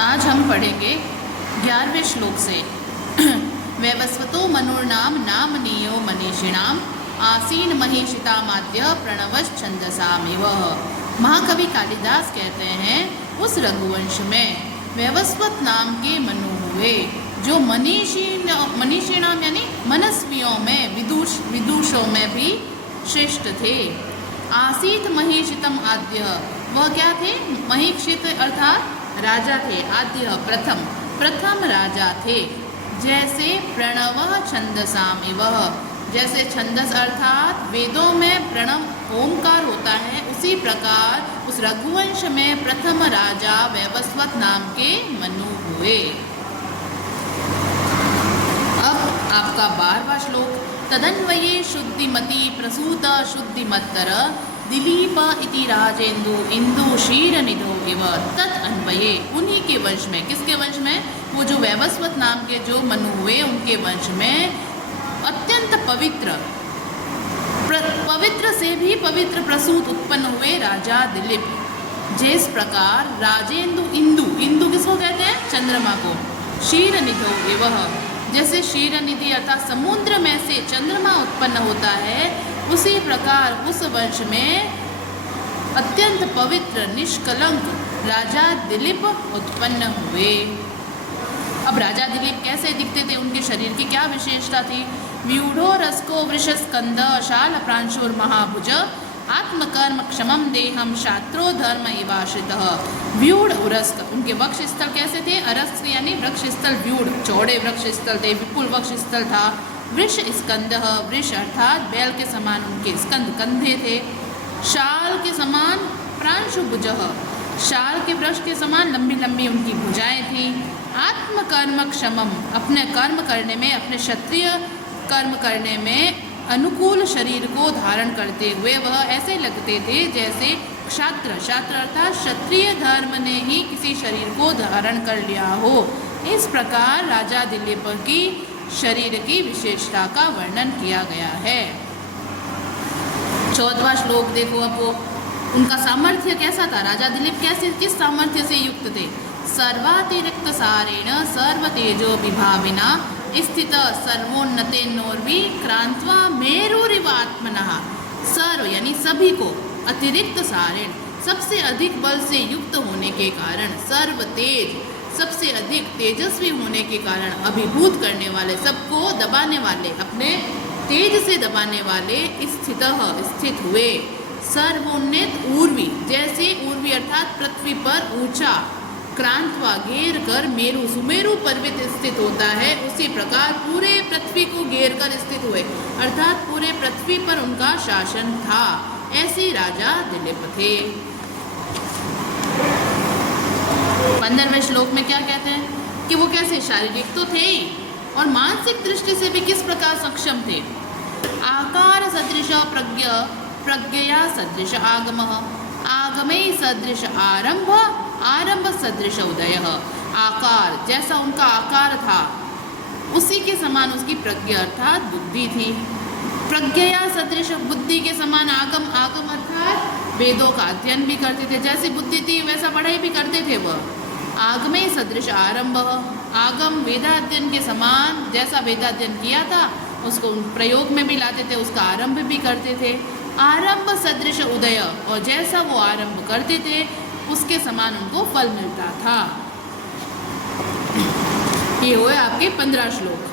आज हम पढ़ेंगे 11वें श्लोक से। वैवस्वतो मनुर्नाम नामनीयो मनीषिणाम आसीन महिषितामाद्य प्रणवश्छंदसामिव। महाकवि कालिदास कहते हैं उस रघुवंश में वैवस्वत नाम के मनु हुए जो मनीषिणाम यानी मनस्वियों में विदुषों में भी श्रेष्ठ थे। आसीत महिषितम आद्य, वह क्या थे? महिषित अर्थात राजा थे। आद्य प्रथम राजा थे। जैसे प्रणव छंदसामिव, जैसे छंदस अर्थात वेदों में प्रणव ओंकार होता है, उसी प्रकार उस रघुवंश में प्रथम राजा वैवस्वत नाम के मनु हुए। अब आपका 12वां श्लोक। तदन्वये शुद्धिमती प्रसूत शुद्धिमत्तर दिलीप इति राजेंदु इंदु शीरनिधो इव। तत् अन्वये, उन्हीं के वंश में, किसके वंश में? वो जो वैवस्वत नाम के जो मनु हुए उनके वंश में अत्यंत पवित्र से भी पवित्र प्रसूत उत्पन्न हुए राजा दिलीप। जिस प्रकार राजेंदु इंदु किसको कहते हैं? चंद्रमा को। शीरनिधो इव, जैसे शीरनिधि अर्थात समुद्र में से चंद्रमा उत्पन्न होता है, उसी प्रकार उस वंश में अत्यंत पवित्र निष्कलंक राजा दिलीप उत्पन्न हुए। अब राजा दिलीप कैसे दिखते थे? उनके शरीर की क्या विशेषता थी? व्यूढ़ो रसको वृषस्कंद शाल प्रांशुर महाभुज आत्मकर्म क्षमम देहम शात्रो धर्म इवाश्रितः। व्यूढ़ उरस्क, उनके वक्ष स्थल कैसे थे? अरस्क यानी वृक्ष स्थल, व्यूढ़ चौड़े वृक्ष स्थल थे, विपुल वक्ष स्थल था। वृष स्कंद, वृष अर्थात बैल के समान उनके स्कंद कंधे थे। शाल के समान प्रांशुभुज, शाल के वृक्ष के समान लंबी लंबी उनकी भुजाएं थी। आत्मकर्म क्षमम, अपने कर्म करने में, अपने क्षत्रिय कर्म करने में अनुकूल शरीर को धारण करते हुए वह ऐसे लगते थे जैसे क्षात्र अर्थात क्षत्रिय धर्म ने ही किसी शरीर को धारण कर लिया हो। इस प्रकार राजा दिलीप की शरीर की विशेषता का वर्णन किया गया है। 14वां श्लोक देखो। अब वो उनका सामर्थ्य कैसा था? राजा दिलीप कैसे, किस सामर्थ्य से युक्त थे? सर्वातिरिक्त सारेण सर्व तेजो विभाविना स्थित सर्वोन्नतेनोर्वी क्रांत्वा मेरुरिवात्मनः। सर्व यानी सभी को, अतिरिक्त सारेण सबसे अधिक बल से युक्त होने के कारण, सर्व तेज सबसे अधिक तेजस्वी होने के कारण, अभिभूत करने वाले, सबको दबाने वाले, अपने तेज से दबाने वाले, स्थित हुए। सर्वोन्नत ऊर्वी, जैसे ऊर्वी अर्थात पृथ्वी पर ऊंचा, क्रांतवा घेर कर मेरु सुमेरु पर्वत स्थित होता है, उसी प्रकार पूरे पृथ्वी को घेर कर स्थित हुए, अर्थात पूरे पृथ्वी पर उनका शासन था। ऐसे राजा दिलीप थे। 15वें श्लोक में क्या कहते हैं कि वो कैसे शारीरिक तो थे ही और मानसिक दृष्टि से भी किस प्रकार सक्षम थे। आकार सदृश प्रज्ञया सदृश आगम, आगमे सदृश आरंभ सदृश उदय। आकार, जैसा उनका आकार था उसी के समान उसकी प्रज्ञा अर्थात बुद्धि थी। प्रज्ञया सदृश, बुद्धि के समान आगम अर्थात वेदों का अध्ययन भी करते थे, जैसी बुद्धि थी वैसा पढ़ाई भी करते थे वह। आगमे सदृश आरंभ, आगम वेदाध्ययन के समान, जैसा वेदाध्ययन किया था उसको प्रयोग में भी लाते थे, उसका आरंभ भी करते थे। आरंभ सदृश उदय, और जैसा वो आरंभ करते थे उसके समान उनको फल मिलता था। ये हुए आपके 15 श्लोक।